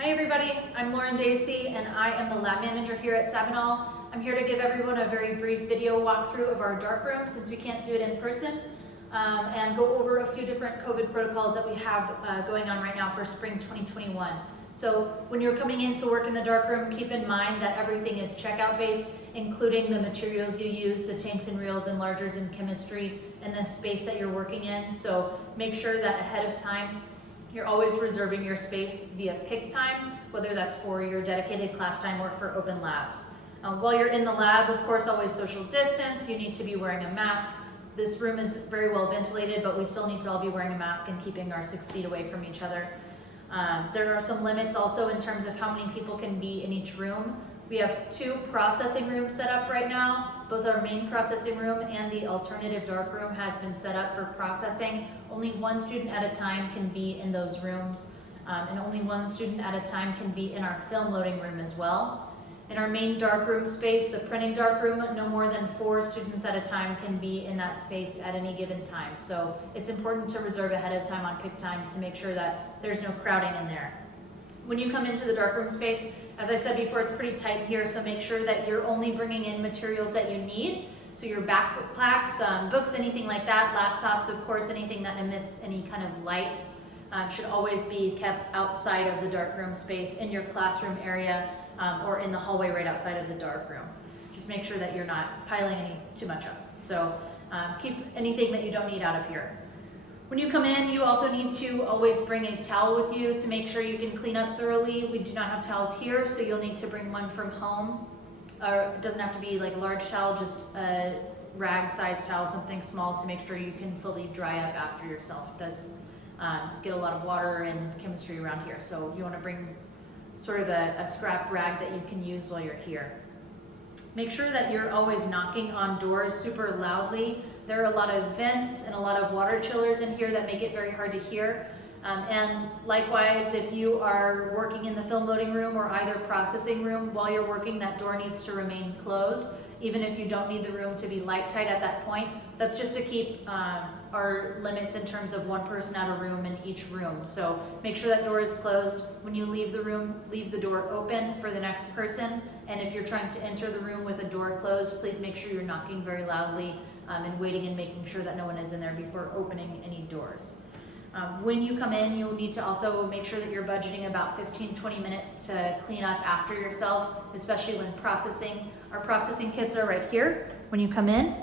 Hi everybody, I'm Lauren Dacey and I am the lab manager here at Sabinal. I'm here to give everyone a very brief video walkthrough of our darkroom since we can't do it in person, and go over a few different COVID protocols that we have going on right now for spring 2021. So when you're coming in to work in the darkroom, keep in mind that everything is checkout based, including the materials you use, the tanks and reels and largers in chemistry, and the space that you're working in. So make sure that ahead of time you're always reserving your space via pick time, whether that's for your dedicated class time or for open labs. While you're in the lab, of course, always social distance. You need to be wearing a mask. This room is very well ventilated, but we still need to all be wearing a mask and keeping our 6 feet away from each other. There are some limits also in terms of how many people can be in each room. We have 2 processing rooms set up right now. Both our main processing room and the alternative dark room has been set up for processing. Only 1 student at a time can be in those rooms, and only 1 student at a time can be in our film loading room as well. In our main dark room space, the printing dark room, no more than 4 students at a time can be in that space at any given time. So it's important to reserve ahead of time on pick time to make sure that there's no crowding in there. When you come into the darkroom space, as I said before, it's pretty tight here, so make sure that you're only bringing in materials that you need. So your backpacks, books, anything like that, laptops, of course, anything that emits any kind of light should always be kept outside of the darkroom space in your classroom area or in the hallway right outside of the darkroom. Just make sure that you're not piling too much up. So keep anything that you don't need out of here. When you come in, you also need to always bring a towel with you to make sure you can clean up thoroughly. We do not have towels here, so you'll need to bring one from home. It doesn't have to be like a large towel, just a rag-sized towel, something small to make sure you can fully dry up after yourself. It does get a lot of water and chemistry around here, so you want to bring sort of a scrap rag that you can use while you're here. Make sure that you're always knocking on doors super loudly. There are a lot of vents and a lot of water chillers in here that make it very hard to hear. And likewise, if you are working in the film loading room or either processing room, while you're working, that door needs to remain closed, even if you don't need the room to be light tight at that point. That's just to keep our limits in terms of 1 person at a room in each room. So make sure that door is closed. When you leave the room, leave the door open for the next person. And if you're trying to enter the room with a door closed, please make sure you're knocking very loudly and waiting and making sure that no one is in there before opening any doors. When you come in, you'll need to also make sure that you're budgeting about 15-20 minutes to clean up after yourself, especially when processing. Our processing kits are right here. When you come in,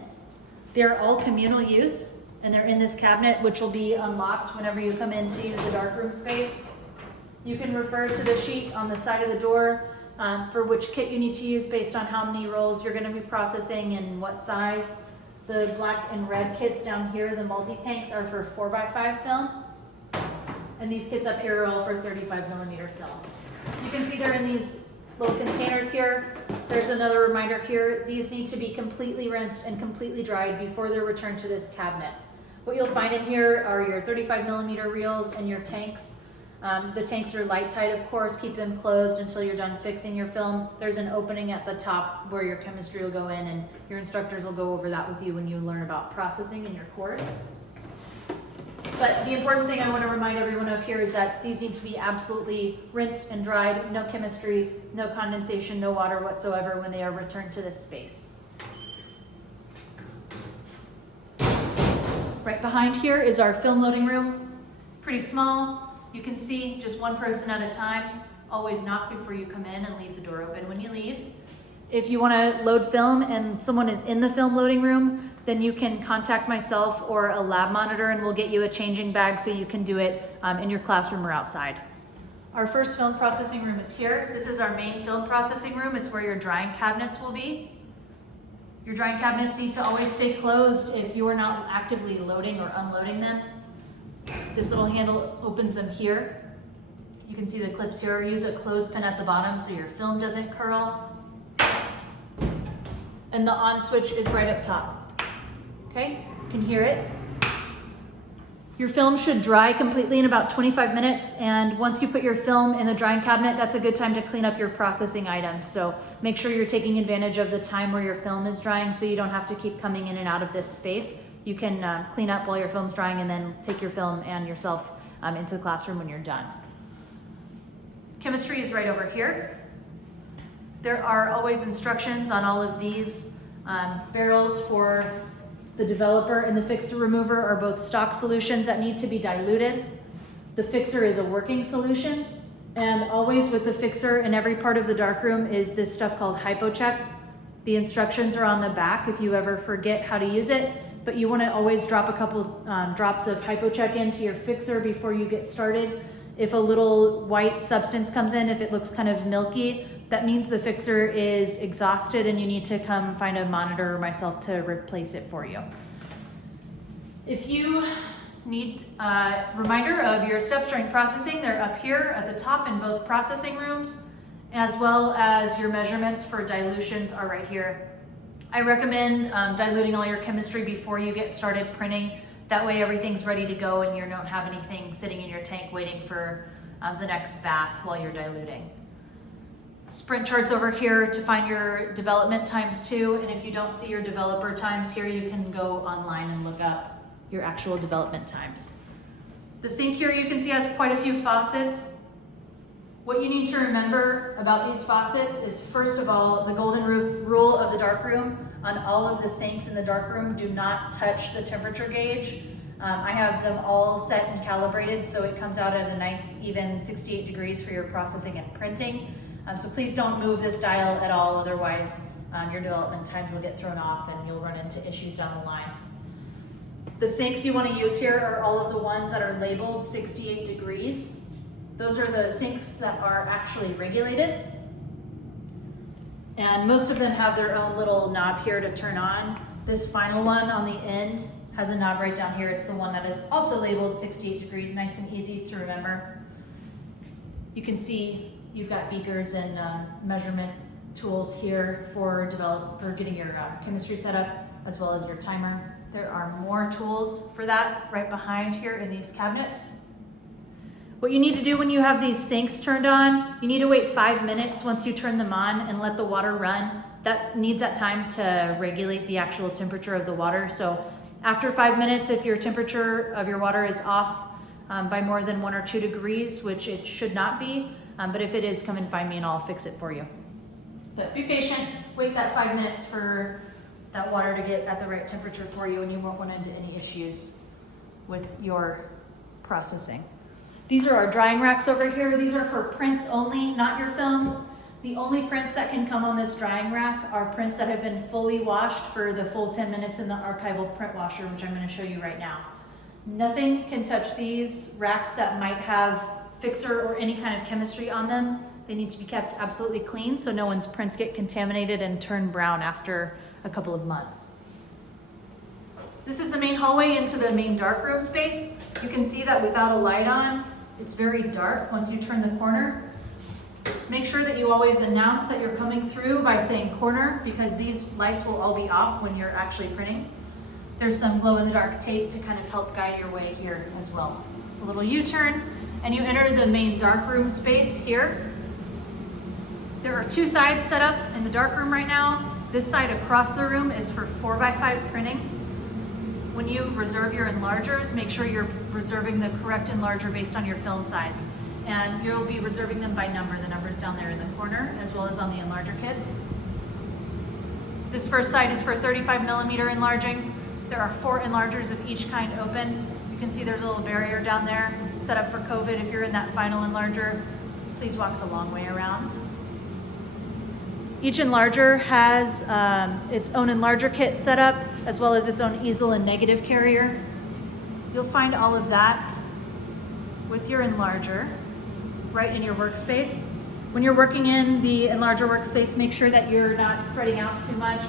they're all communal use, and they're in this cabinet, which will be unlocked whenever you come in to use the darkroom space. You can refer to the sheet on the side of the door for which kit you need to use based on how many rolls you're going to be processing and what size. The black and red kits down here, the multi-tanks, are for 4x5 film. And these kits up here are all for 35mm film. You can see they're in these little containers here. There's another reminder here. These need to be completely rinsed and completely dried before they're returned to this cabinet. What you'll find in here are your 35mm reels and your tanks. The tanks are light tight, of course. Keep them closed until you're done fixing your film. There's an opening at the top where your chemistry will go in, and your instructors will go over that with you when you learn about processing in your course. But the important thing I want to remind everyone of here is that these need to be absolutely rinsed and dried, no chemistry, no condensation, no water whatsoever when they are returned to this space. Right behind here is our film loading room. Pretty small. You can see just 1 person at a time. Always knock before you come in and leave the door open when you leave. If you want to load film and someone is in the film loading room, then you can contact myself or a lab monitor and we'll get you a changing bag so you can do it in your classroom or outside. Our first film processing room is here. This is our main film processing room. It's where your drying cabinets will be. Your drying cabinets need to always stay closed if you are not actively loading or unloading them. This little handle opens them here. You can see the clips here. Use a clothespin at the bottom so your film doesn't curl. And the on switch is right up top. Okay, you can hear it. Your film should dry completely in about 25 minutes, and once you put your film in the drying cabinet, that's a good time to clean up your processing items. So make sure you're taking advantage of the time where your film is drying so you don't have to keep coming in and out of this space. You can clean up while your film's drying and then take your film and yourself into the classroom when you're done. Chemistry is right over here. There are always instructions on all of these barrels for the developer and the fixer remover are both stock solutions that need to be diluted. The fixer is a working solution, and always with the fixer in every part of the darkroom is this stuff called hypocheck. The instructions are on the back if you ever forget how to use it, but you want to always drop a couple drops of hypocheck into your fixer before you get started. If a little white substance comes in, if it looks kind of milky, that means the fixer is exhausted and you need to come find a monitor or myself to replace it for you. If you need a reminder of your steps during processing, they're up here at the top in both processing rooms, as well as your measurements for dilutions are right here. I recommend diluting all your chemistry before you get started printing. That way everything's ready to go and you don't have anything sitting in your tank waiting for the next bath while you're diluting. Sprint charts over here to find your development times too, and if you don't see your developer times here, you can go online and look up your actual development times. The sink here you can see has quite a few faucets. What you need to remember about these faucets is, first of all, the golden rule of the darkroom. On all of the sinks in the darkroom, do not touch the temperature gauge. I have them all set and calibrated so it comes out at a nice even 68 degrees for your processing and printing. So please don't move this dial at all, otherwise your development times will get thrown off and you'll run into issues down the line. The sinks you want to use here are all of the ones that are labeled 68 degrees. Those are the sinks that are actually regulated. And most of them have their own little knob here to turn on. This final one on the end has a knob right down here. It's the one that is also labeled 68 degrees, nice and easy to remember. You can see you've got beakers and measurement tools here for getting your chemistry set up, as well as your timer. There are more tools for that right behind here in these cabinets. What you need to do when you have these sinks turned on, you need to wait 5 minutes once you turn them on and let the water run. That needs that time to regulate the actual temperature of the water. So after 5 minutes, if your temperature of your water is off by more than 1 or 2 degrees, which it should not be, but if it is, come and find me and I'll fix it for you. But be patient, wait that 5 minutes for that water to get at the right temperature for you and you won't run into any issues with your processing. These are our drying racks over here. These are for prints only, not your film. The only prints that can come on this drying rack are prints that have been fully washed for the full 10 minutes in the archival print washer, which I'm going to show you right now. Nothing can touch these racks that might have fixer or any kind of chemistry on them. They need to be kept absolutely clean so no one's prints get contaminated and turn brown after a couple of months. This is the main hallway into the main darkroom space. You can see that without a light on, it's very dark once you turn the corner. Make sure that you always announce that you're coming through by saying corner, because these lights will all be off when you're actually printing. There's some glow-in-the-dark tape to kind of help guide your way here as well. A little U-turn, and you enter the main darkroom space here. There are 2 sides set up in the darkroom right now. This side across the room is for 4x5 printing. When you reserve your enlargers, make sure you're reserving the correct enlarger based on your film size. And you'll be reserving them by number. The number's down there in the corner, as well as on the enlarger kits. This first side is for 35mm enlarging. There are 4 enlargers of each kind open. You can see there's a little barrier down there set up for COVID. If you're in that final enlarger, please walk the long way around. Each enlarger has its own enlarger kit set up, as well as its own easel and negative carrier. You'll find all of that with your enlarger right in your workspace. When you're working in the enlarger workspace, make sure that you're not spreading out too much.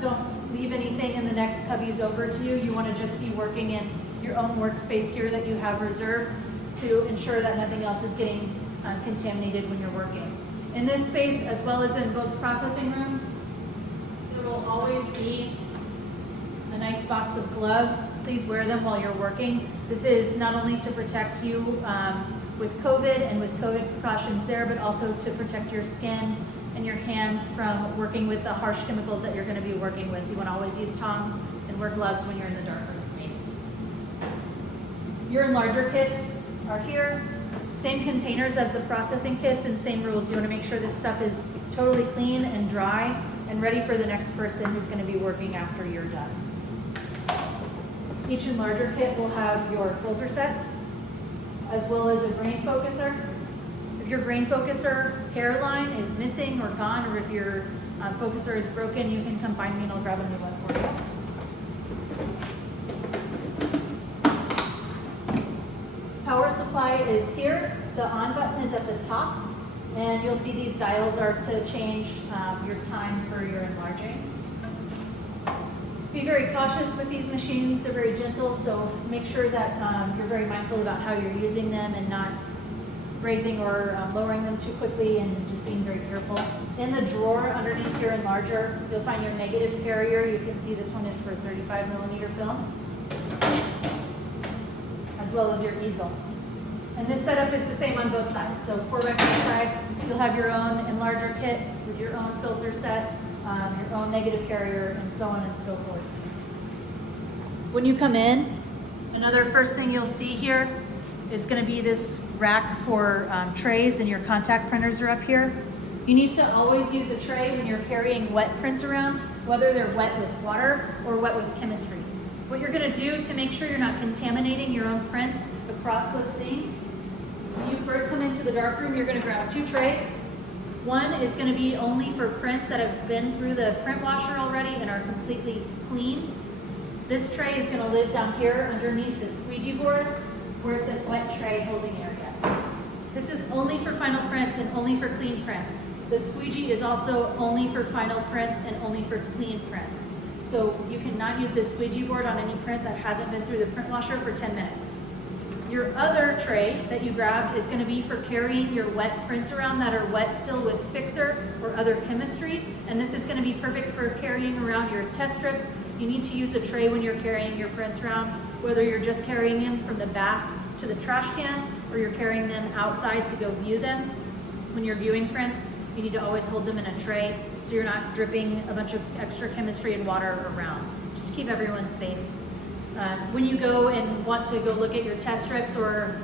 Don't leave anything in the next cubbies over to you. You want to just be working in your own workspace here that you have reserved to ensure that nothing else is getting contaminated when you're working. In this space, as well as in both processing rooms, there will always be a nice box of gloves. Please wear them while you're working. This is not only to protect you with COVID and with COVID precautions there, but also to protect your skin and your hands from working with the harsh chemicals that you're going to be working with. You want to always use tongs and wear gloves when you're in the darkroom space. Your enlarger kits are here. Same containers as the processing kits and same rules. You want to make sure this stuff is totally clean and dry and ready for the next person who's going to be working after you're done. Each enlarger kit will have your filter sets as well as a grain focuser. If your grain focuser hairline is missing or gone, or if your focuser is broken, you can come find me and I'll grab a new one for you. Power supply is here. The on button is at the top, and you'll see these dials are to change your time for your enlarging. Be very cautious with these machines. They're very gentle, so make sure that you're very mindful about how you're using them and not raising or lowering them too quickly, and just being very careful. In the drawer underneath your enlarger, you'll find your negative carrier. You can see this one is for 35mm film, as well as your easel. And this setup is the same on both sides. So 4x1 side, you'll have your own enlarger kit with your own filter set, your own negative carrier, and so on and so forth. When you come in, another first thing you'll see here is going to be this rack for trays, and your contact printers are up here. You need to always use a tray when you're carrying wet prints around, whether they're wet with water or wet with chemistry. What you're going to do to make sure you're not contaminating your own prints across those things, when you first come into the darkroom, you're going to grab 2 trays. One is going to be only for prints that have been through the print washer already and are completely clean. This tray is going to live down here underneath the squeegee board where it says wet tray holding area. This is only for final prints and only for clean prints. The squeegee is also only for final prints and only for clean prints. So you cannot use this squeegee board on any print that hasn't been through the print washer for 10 minutes. Your other tray that you grabbed is going to be for carrying your wet prints around that are wet still with fixer or other chemistry, and this is going to be perfect for carrying around your test strips. You need to use a tray when you're carrying your prints around, whether you're just carrying them from the bath to the trash can or you're carrying them outside to go view them. When you're viewing prints, you need to always hold them in a tray so you're not dripping a bunch of extra chemistry and water around, just to keep everyone safe. When you go and want to go look at your test strips or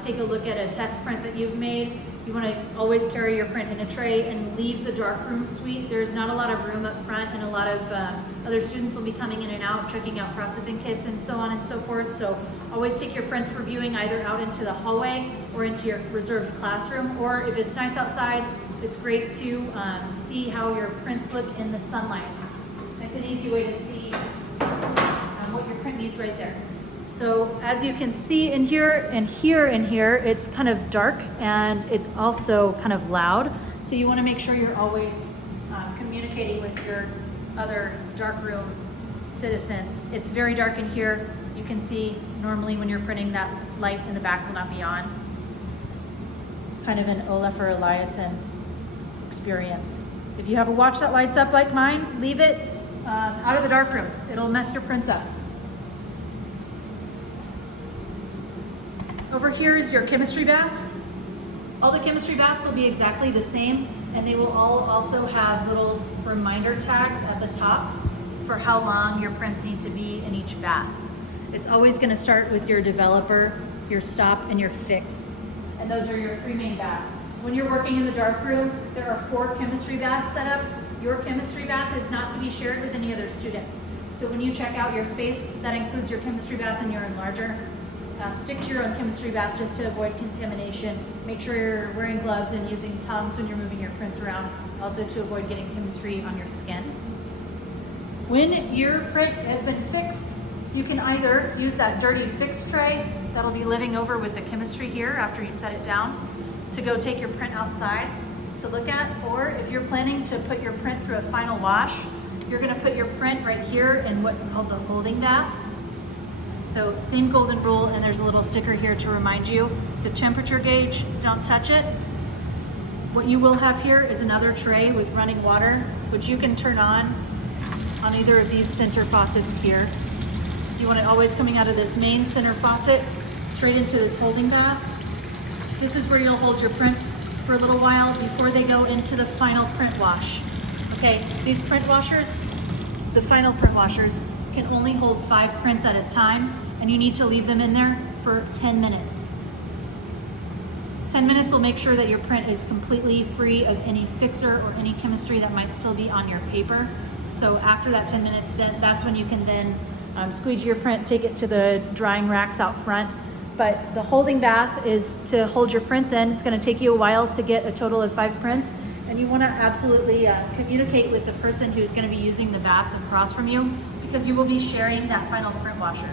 take a look at a test print that you've made, you want to always carry your print in a tray and leave the darkroom suite. There's not a lot of room up front, and a lot of other students will be coming in and out, checking out processing kits and so on and so forth. So always take your prints for viewing either out into the hallway or into your reserved classroom, or if it's nice outside, it's great to see how your prints look in the sunlight. Nice and easy way to see what your print needs right there. So as you can see in here and here and here, it's kind of dark and it's also kind of loud. So you want to make sure you're always communicating with your other darkroom citizens. It's very dark in here. You can see normally when you're printing that light in the back will not be on. Kind of an Olaf or Eliasson experience. If you have a watch that lights up like mine, leave it out of the darkroom. It'll mess your prints up. Over here is your chemistry bath. All the chemistry baths will be exactly the same, and they will all also have little reminder tags at the top for how long your prints need to be in each bath. It's always going to start with your developer, your stop, and your fix. And those are your 3 main baths. When you're working in the darkroom, there are 4 chemistry baths set up. Your chemistry bath is not to be shared with any other students. So when you check out your space, that includes your chemistry bath and your enlarger. Stick to your own chemistry bath just to avoid contamination. Make sure you're wearing gloves and using tongs when you're moving your prints around, also to avoid getting chemistry on your skin. When your print has been fixed, you can either use that dirty fix tray that'll be living over with the chemistry here after you set it down to go take your print outside to look at, or if you're planning to put your print through a final wash, you're going to put your print right here in what's called the holding bath. So same golden rule, and there's a little sticker here to remind you. The temperature gauge, don't touch it. What you will have here is another tray with running water, which you can turn on either of these center faucets here. You want it always coming out of this main center faucet straight into this holding bath. This is where you'll hold your prints for a little while before they go into the final print wash. Okay, these print washers, the final print washers, can only hold 5 prints at a time, and you need to leave them in there for 10 minutes. 10 minutes will make sure that your print is completely free of any fixer or any chemistry that might still be on your paper. So after that 10 minutes, that's when you can then squeegee your print, take it to the drying racks out front. But the holding bath is to hold your prints in. It's gonna take you a while to get a total of 5 prints. And you wanna absolutely communicate with the person who's gonna be using the baths across from you, because you will be sharing that final print washer.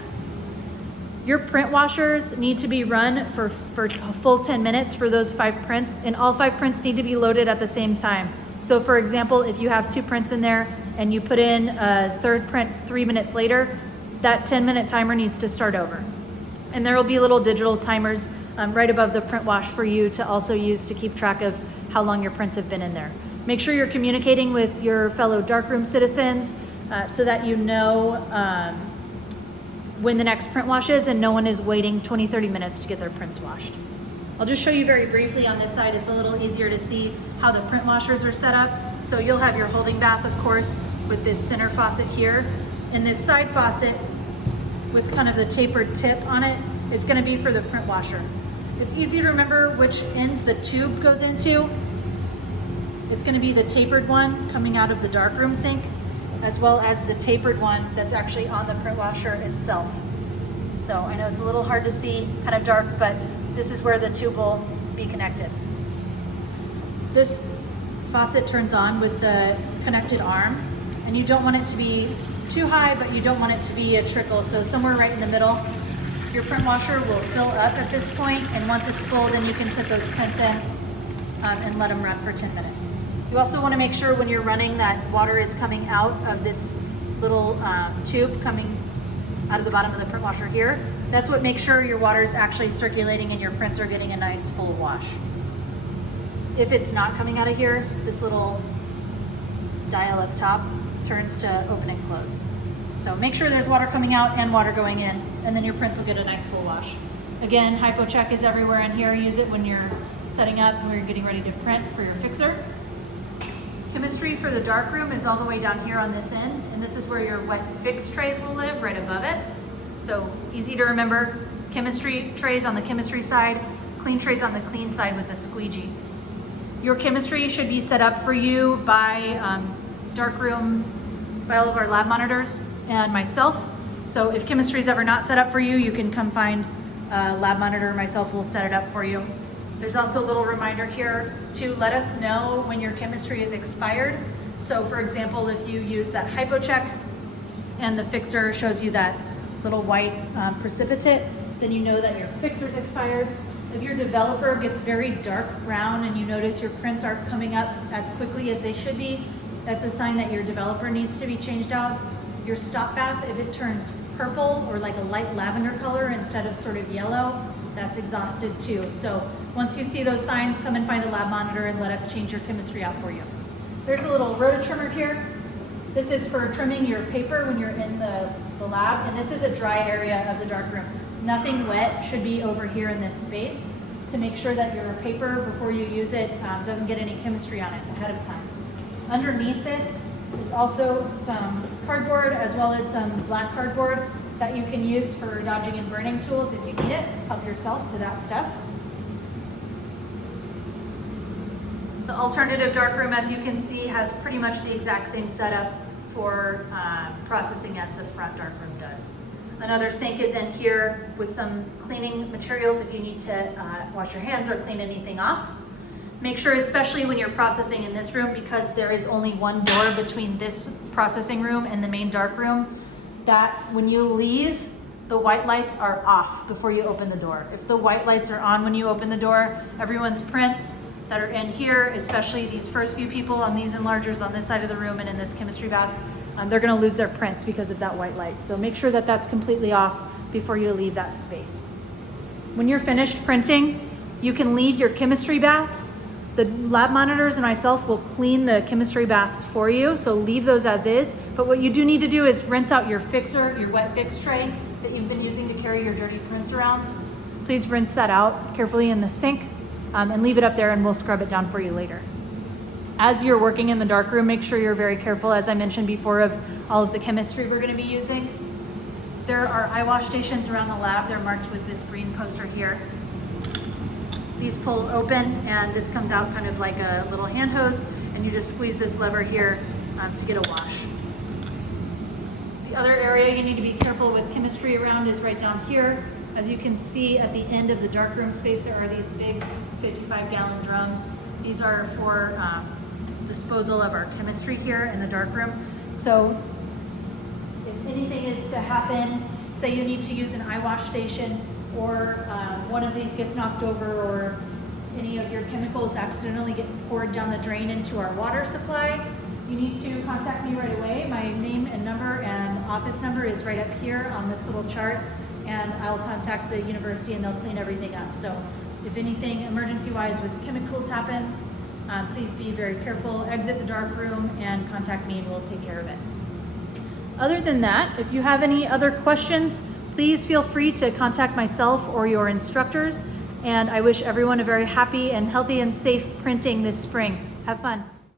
Your print washers need to be run for a full 10 minutes for those 5 prints, and all 5 prints need to be loaded at the same time. So for example, if you have 2 prints in there and you put in a third print 3 minutes later, that 10-minute timer needs to start over. And there will be little digital timers right above the print wash for you to also use to keep track of how long your prints have been in there. Make sure you're communicating with your fellow darkroom citizens so that you know when the next print wash is and no one is waiting 20-30 minutes to get their prints washed. I'll just show you very briefly on this side. It's a little easier to see how the print washers are set up. So you'll have your holding bath, of course, with this center faucet here. And this side faucet with kind of the tapered tip on it is gonna be for the print washer. It's easy to remember which ends the tube goes into. It's gonna be the tapered one coming out of the darkroom sink, as well as the tapered one that's actually on the print washer itself. So I know it's a little hard to see, kind of dark, but this is where the tube will be connected. This faucet turns on with the connected arm, and you don't want it to be too high, but you don't want it to be a trickle. So somewhere right in the middle, your print washer will fill up at this point, and once it's full, then you can put those prints in and let them run for 10 minutes. You also want to make sure when you're running that water is coming out of this little tube coming out of the bottom of the print washer here. That's what makes sure your water is actually circulating and your prints are getting a nice full wash. If it's not coming out of here, this little dial up top turns to open and close. So make sure there's water coming out and water going in, and then your prints will get a nice full wash. Again, hypo check is everywhere in here. Use it when you're setting up, when you're getting ready to print for your fixer. Chemistry for the darkroom is all the way down here on this end, and this is where your wet fix trays will live, right above it. So easy to remember, chemistry trays on the chemistry side, clean trays on the clean side with a squeegee. Your chemistry should be set up for you by darkroom, by all of our lab monitors and myself. So if chemistry is ever not set up for you, you can come find a lab monitor, myself will set it up for you. There's also a little reminder here to let us know when your chemistry is expired. So for example, if you use that hypo check and the fixer shows you that little white precipitate, then you know that your fixer's expired. If your developer gets very dark brown and you notice your prints aren't coming up as quickly as they should be, that's a sign that your developer needs to be changed out. Your stop bath, if it turns purple or like a light lavender color instead of sort of yellow, that's exhausted too. So once you see those signs, come and find a lab monitor and let us change your chemistry out for you. There's a little rototrimmer here. This is for trimming your paper when you're in the lab, and this is a dry area of the darkroom. Nothing wet should be over here in this space to make sure that your paper, before you use it, doesn't get any chemistry on it ahead of time. Underneath this is also some cardboard as well as some black cardboard that you can use for dodging and burning tools if you need it. Help yourself to that stuff. The alternative darkroom, as you can see, has pretty much the exact same setup for processing as the front darkroom does. Another sink is in here with some cleaning materials if you need to wash your hands or clean anything off. Make sure, especially when you're processing in this room, because there is only one door between this processing room and the main darkroom, that when you leave, the white lights are off before you open the door. If the white lights are on when you open the door, everyone's prints that are in here, especially these first few people on these enlargers on this side of the room and in this chemistry bath, they're gonna lose their prints because of that white light. So make sure that that's completely off before you leave that space. When you're finished printing, you can leave your chemistry baths. The lab monitors and myself will clean the chemistry baths for you, so leave those as is. But what you do need to do is rinse out your fixer, your wet fix tray that you've been using to carry your dirty prints around. Please rinse that out carefully in the sink and leave it up there, and we'll scrub it down for you later. As you're working in the darkroom, make sure you're very careful, as I mentioned before, of all of the chemistry we're gonna be using. There are eye wash stations around the lab. They're marked with this green poster here. These pull open and this comes out kind of like a little hand hose, and you just squeeze this lever here to get a wash. The other area you need to be careful with chemistry around is right down here. As you can see at the end of the darkroom space, there are these big 55-gallon drums. These are for disposal of our chemistry here in the darkroom. So if anything is to happen, say you need to use an eye wash station, or one of these gets knocked over, or any of your chemicals accidentally get poured down the drain into our water supply, you need to contact me right away. My name and number and office number is right up here on this little chart, and I'll contact the university and they'll clean everything up. So if anything emergency-wise with chemicals happens, please be very careful, exit the dark room and contact me and we'll take care of it. Other than that, if you have any other questions, please feel free to contact myself or your instructors. And I wish everyone a very happy and healthy and safe printing this spring. Have fun.